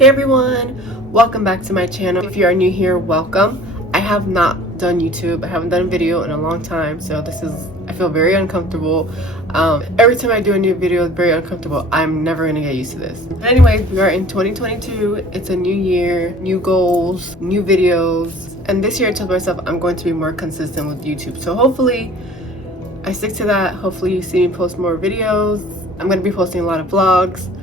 Hey everyone, welcome back to my channel. If you are new here, welcome. I have not done YouTube. I haven't done a video in a long time, so I feel very uncomfortable. Every time I do a new video, it's very uncomfortable. I'm never gonna get used to this. But anyways, we are in 2022. It's a new year, new goals, new videos. And this year I told myself I'm going to be more consistent with YouTube. So hopefully I stick to that. Hopefully you see me post more videos. I'm gonna be posting a lot of vlogs.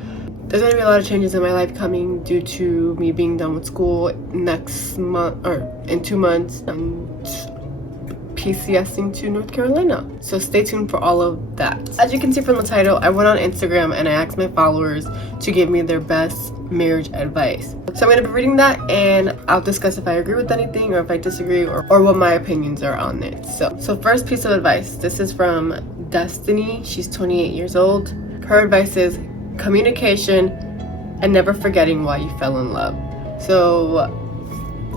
There's going to be a lot of changes in my life coming due to me being done with school next month, or in 2 months, and PCSing to North Carolina. So stay tuned for all of that. As you can see from the title, I went on Instagram and I asked my followers to give me their best marriage advice. So I'm going to be reading that and I'll discuss if I agree with anything or if I disagree or what my opinions are on it. So first piece of advice. This is from Destiny. She's 28 years old. Her advice is communication and never forgetting why you fell in love. So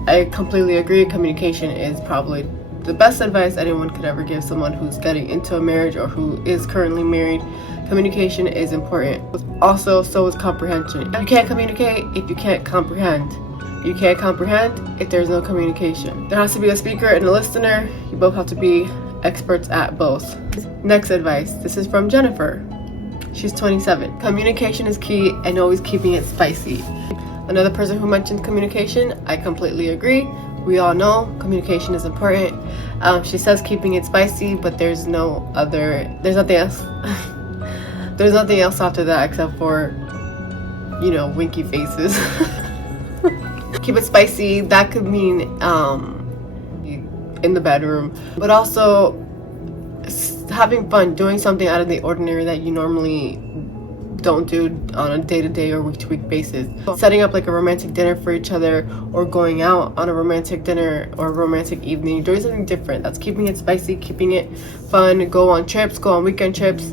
I completely agree. Communication is probably the best advice anyone could ever give someone who's getting into a marriage or who is currently married. Communication is important. Also, so is comprehension. You can't communicate if you can't comprehend. You can't comprehend if there's no communication. There has to be a speaker and a listener. You both have to be experts at both. Next advice. This is from Jennifer. She's 27. Communication is key and always keeping it spicy. Another person who mentioned communication, I completely agree. We all know communication is important. She says keeping it spicy, but there's nothing else. There's nothing else after that except for, winky faces. Keep it spicy. That could mean in the bedroom, but also having fun, doing something out of the ordinary that you normally don't do on a day-to-day or week-to-week basis. Setting up like a romantic dinner for each other, or going out on a romantic dinner or a romantic evening, doing something different. That's keeping it spicy, keeping it fun. Go on trips, go on weekend trips.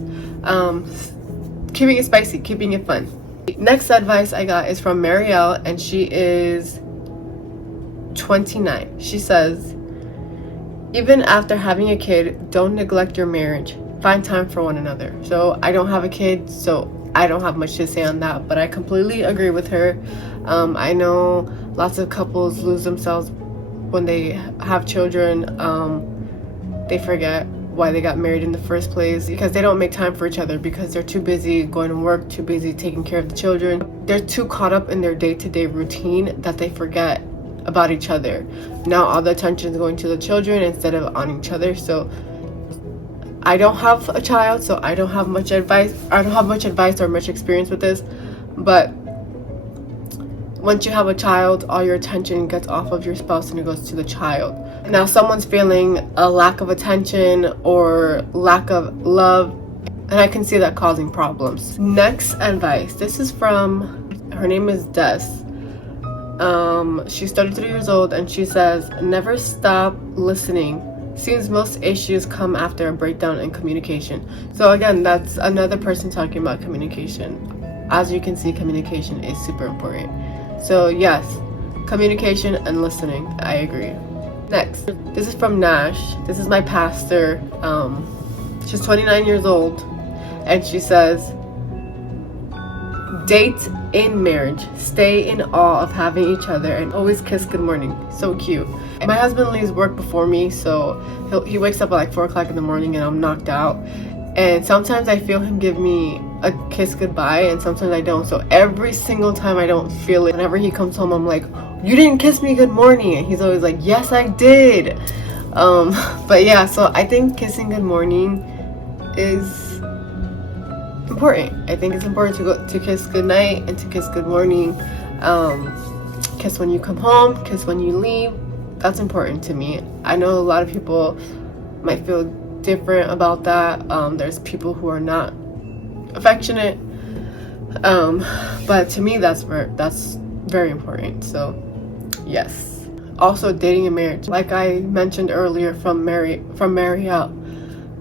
Keeping it spicy, keeping it fun. Next advice I got is from Marielle, and she is 29. She says, even after having a kid, don't neglect your marriage. Find time for one another. So I don't have a kid, so I don't have much to say on that, but I completely agree with her. I know lots of couples lose themselves when they have children. They forget why they got married in the first place because they don't make time for each other because they're too busy going to work, too busy taking care of the children. They're too caught up in their day-to-day routine that they forget about each other. Now all the attention is going to the children instead of on each other. So I don't have a child, so I don't have much advice. I don't have much advice or much experience with this, but once you have a child, all your attention gets off of your spouse and it goes to the child. Now someone's feeling a lack of attention or lack of love, and I can see that causing problems. Next advice. This is from, her name is Des. She's 33 years old, and she says, never stop listening. Seems most issues come after a breakdown in communication. So again, that's another person talking about communication. As you can see, communication is super important. So yes, communication and listening, I agree. Next, this is from Nash. This is my pastor. She's 29 years old, and she says, date in marriage. Stay in awe of having each other and always kiss good morning. So cute. My husband leaves work before me, so he wakes up at like 4 o'clock in the morning and I'm knocked out. And sometimes I feel him give me a kiss goodbye and sometimes I don't. So every single time I don't feel it, whenever he comes home, I'm like, you didn't kiss me good morning. And he's always like, yes, I did. But yeah, so I think kissing good morning is important. I think it's important to kiss good night and to kiss good morning. Kiss when you come home, kiss when you leave. That's important to me. I know a lot of people might feel different about that. There's people who are not affectionate, but to me that's very important. So yes. Also, dating and marriage, like I mentioned earlier from Marielle,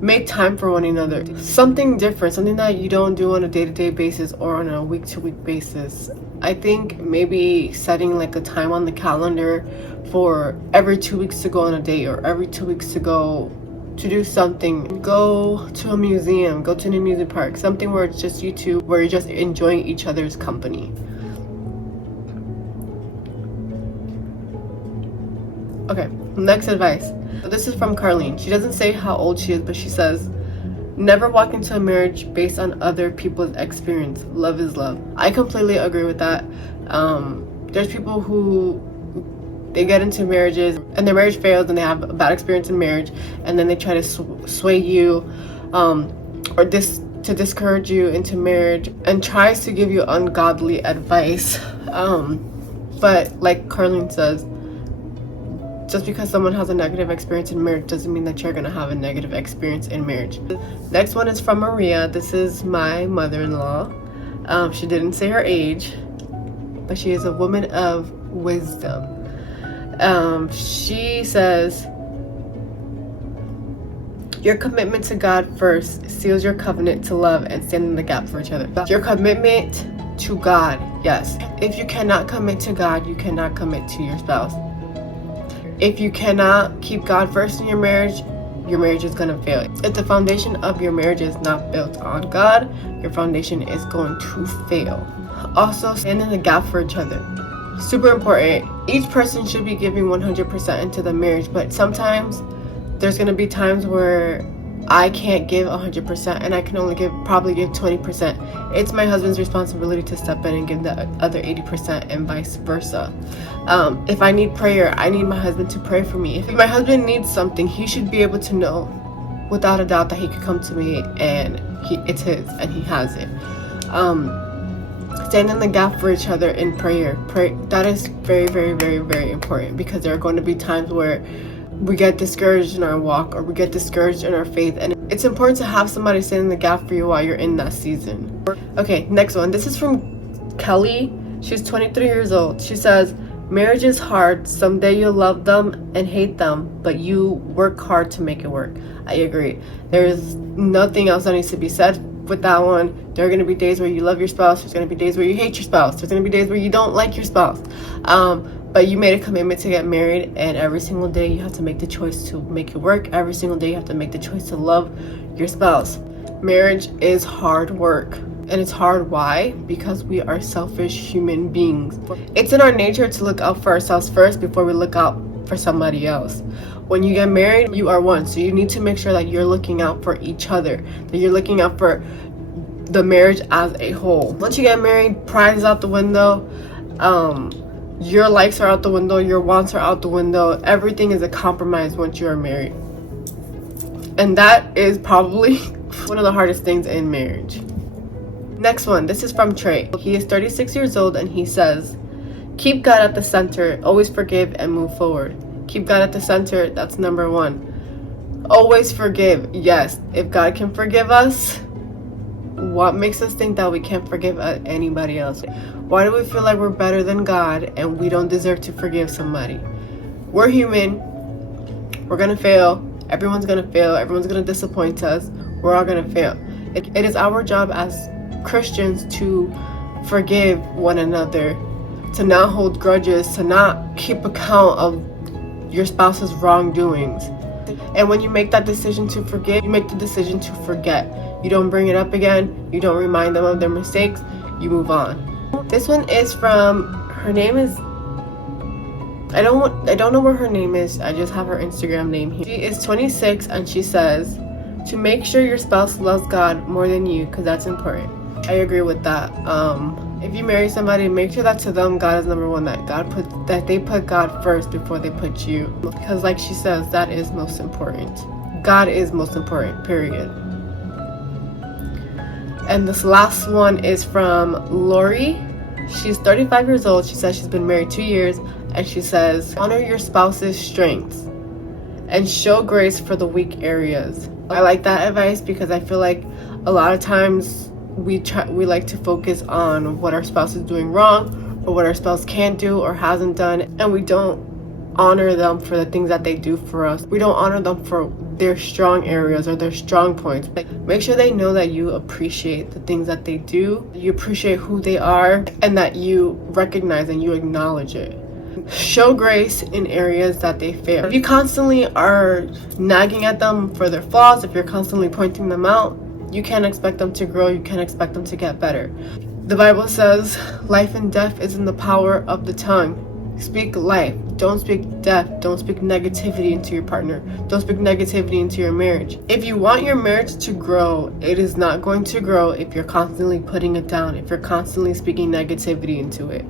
make time for one another. Something different, something that you don't do on a day-to-day basis or on a week-to-week basis. I think maybe setting like a time on the calendar for every 2 weeks to go on a date, or every 2 weeks to go to do something. Go to a museum, go to an amusement park, something where it's just you two, where you're just enjoying each other's company. Okay, next advice. This is from Carlene. She doesn't say how old she is, but she says, never walk into a marriage based on other people's experience. Love is love. I completely agree with that. There's people who they get into marriages and their marriage fails and they have a bad experience in marriage, and then they try to sway you or to discourage you into marriage and tries to give you ungodly advice. But like Carlene says, just because someone has a negative experience in marriage doesn't mean that you're going to have a negative experience in marriage. Next one is from Maria. This is my mother-in-law. She didn't say her age, but she is a woman of wisdom. She says, your commitment to God first seals your covenant to love and stand in the gap for each other. Your commitment to God, yes. If you cannot commit to God, you cannot commit to your spouse. If you cannot keep God first in your marriage is going to fail. If the foundation of your marriage is not built on God, your foundation is going to fail. Also, stand in the gap for each other. Super important. Each person should be giving 100% into the marriage, but sometimes there's going to be times where I can't give 100% and I can only probably give 20%. It's my husband's responsibility to step in and give the other 80% and vice versa. If I need prayer, I need my husband to pray for me. If my husband needs something, he should be able to know without a doubt that he could come to me and it's his and he has it. Stand in the gap for each other in prayer. That is very, very, very, very important, because there are going to be times where we get discouraged in our walk or we get discouraged in our faith, and it's important to have somebody stand in the gap for you while you're in that season. Okay, next one. This is from Kelly. She's 23 years old. She says, marriage is hard. Someday you'll love them and hate them, but you work hard to make it work. I agree. There's nothing else that needs to be said with that one. There are going to be days where you love your spouse. There's going to be days where you hate your spouse. There's going to be days where you don't like your spouse. But you made a commitment to get married, and every single day you have to make the choice to make it work. Every single day you have to make the choice to love your spouse. Marriage is hard work. And it's hard. Why? Because we are selfish human beings. It's in our nature to look out for ourselves first before we look out for somebody else. When you get married, you are one. So you need to make sure that you're looking out for each other, that you're looking out for the marriage as a whole. Once you get married, pride is out the window. Your likes are out the window. Your wants are out the window. Everything is a compromise once you are married. And that is probably one of the hardest things in marriage. Next one. This is from Trey. He is 36 years old, and he says, keep God at the center. Always forgive and move forward. Keep God at the center. That's number one. Always forgive. Yes. If God can forgive us, what makes us think that we can't forgive anybody else? Why do we feel like we're better than God and we don't deserve to forgive somebody? We're human. We're going to fail. Everyone's going to fail. Everyone's going to disappoint us. We're all going to fail. It is our job as Christians to forgive one another, to not hold grudges, to not keep account of your spouse's wrongdoings. And when you make that decision to forgive, you make the decision to forget. You don't bring it up again. You don't remind them of their mistakes. You move on. This one is from, her name is, I don't know what her name is. I just have her Instagram name here. She is 26, and she says, to make sure your spouse loves God more than you, because that's important. I agree with that. If you marry somebody, make sure that to them God is number one, that they put God first before they put you, because like she says, that is most important. God is most important, period. And this last one is from Lori. She's 35 years old. She says she's been married 2 years, and she says, honor your spouse's strengths and show grace for the weak areas. I like that advice because I feel like a lot of times we like to focus on what our spouse is doing wrong or what our spouse can't do or hasn't done, and we don't honor them for the things that they do for us. We don't honor them for their strong areas or their strong points. Make sure they know that you appreciate the things that they do, you appreciate who they are, and that you recognize and you acknowledge it. Show grace in areas that they fail. If you constantly are nagging at them for their flaws, if you're constantly pointing them out, you can't expect them to grow, you can't expect them to get better. The Bible says life and death is in the power of the tongue. Speak life. Don't speak death. Don't speak negativity into your partner. Don't speak negativity into your marriage. If you want your marriage to grow, it is not going to grow if you're constantly putting it down, if you're constantly speaking negativity into it.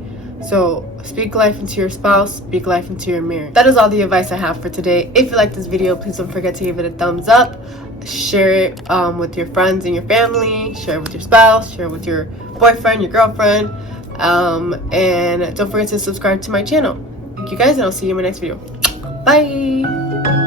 So speak life into your spouse, speak life into your marriage. That is all the advice I have for today. If you like this video, please don't forget to give it a thumbs up. Share it with your friends and your family. Share it with your spouse. Share it with your boyfriend, your girlfriend. And don't forget to subscribe to my channel. Thank you guys, and I'll see you in my next video. Bye!